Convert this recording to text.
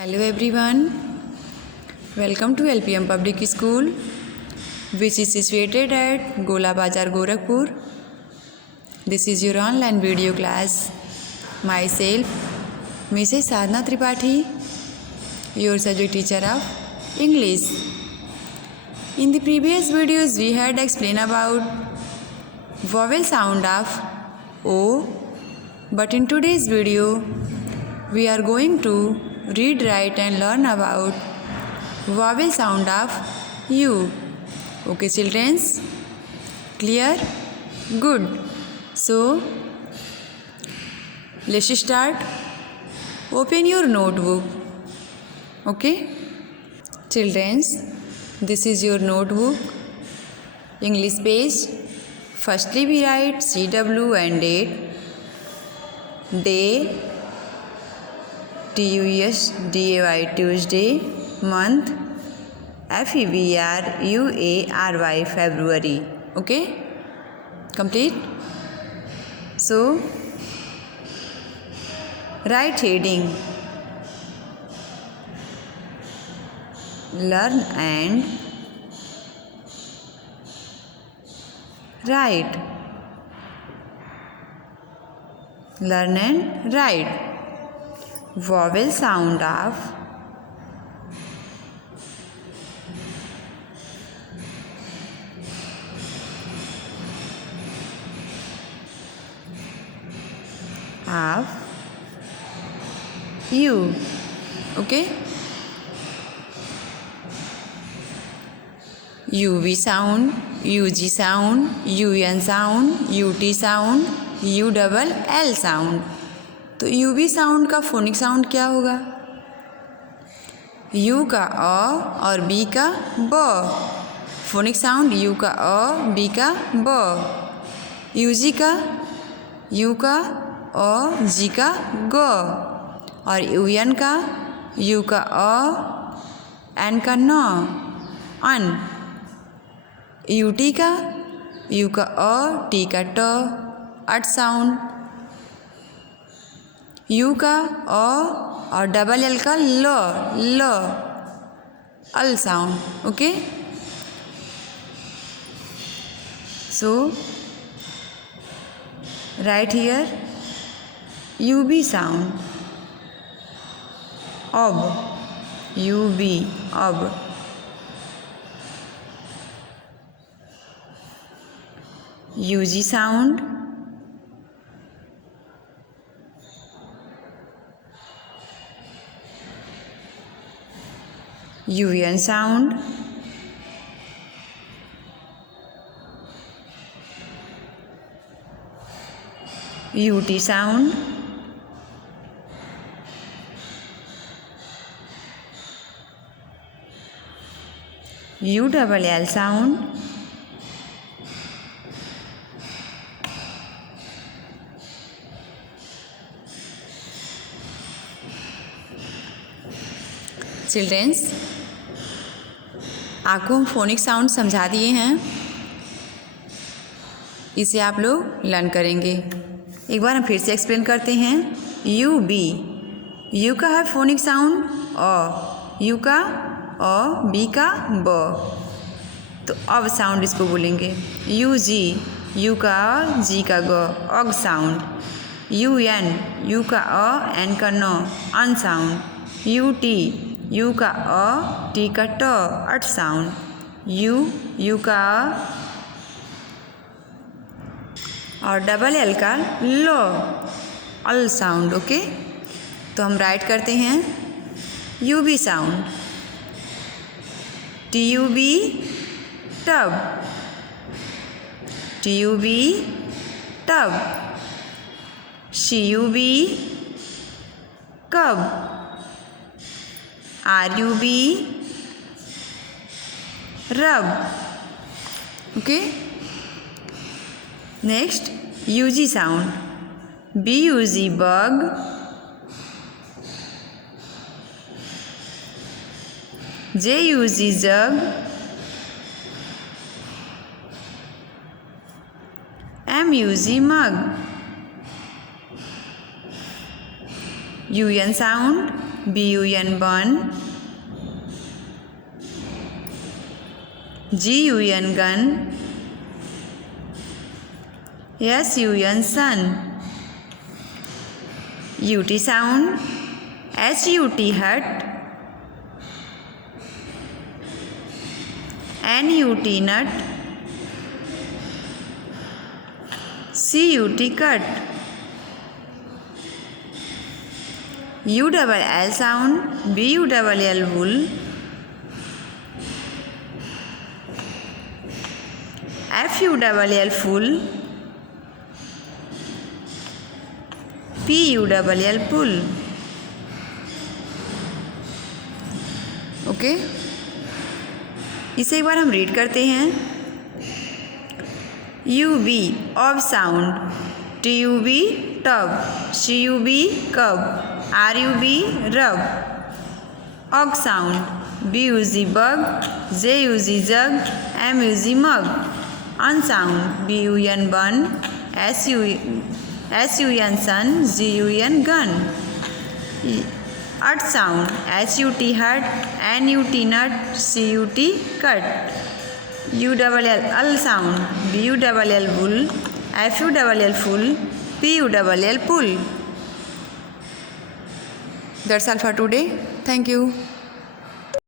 Hello everyone, welcome to LPM Public School which is situated at Gola Bazar, Gorakhpur. This is your online video class. Myself, Mrs. Sadhna Tripathi, your subject teacher of English. In the previous videos we had explained about vowel sound of O, but in today's video we are going to read, write and learn about vowel sound of U. Okay children, clear? Good. So let's start. Open your notebook. Okay children, this is your notebook. English page. Firstly we write CW and date. Day TUSDAY Tuesday. Month FEBRUARY February. Okay, complete. So write heading. Learn and write. Learn and write. Vowel sound of U. Okay, UV sound, UG sound, UN sound, UT sound, ULL sound. तो UV sound का phonic sound क्या होगा? U का अ और B का ब. Phonic sound U का अ, B का ब. UG का U का अ, G का ग. और UN का U का अ, N का न, अन. UT का U का अ, T का ट, अट साउंड. U का अ और डबल L का ल, अल sound. Okay, so right here UB sound. अब UB अब. UG sound. UN sound. UT sound. ULL sound. Childrens, आपको हम फोनिक साउंड समझा दिए हैं, इसे आप लोग लर्न करेंगे. एक बार हम फिर से एक्सप्लेन करते हैं. UB, U का है फोनिक साउंड अ, U का अ, B का ब. तो अब साउंड इसको बोलेंगे. UG, U का अ, G का ग, अग साउंड. UN, U का अ, N का न, अन साउंड. UT, U का अ, T का ट, अट साउंड. U का अ और डबल L का लो, अल साउंड. ओके, तो हम राइट करते हैं. UB sound. TUB tub, TUB tub. CUB cub. RUB रब. Okay, next UG sound. BUG bug. JUG jug. MUG मग. UN sound. BUN bun, GUN gun, SUN sun. UT sound, HUT hut, NUT nut, CUT cut. ULL sound, BULL wool, FULL full, PULL pull. Okay, इसे एक बार हम read करते हैं। UB ऑब sound, TUB tub, CUB cub, RUB rub. ऑग sound, BUG bug, JUG jug, MUG mug. अन sound, BUN bun, SUN sun, GUN gun. अट sound, HUT hut, NUT nut, CUT cut. ULL अल sound, BULL bull, FULL full, PULL pull. That's all for today. Thank you.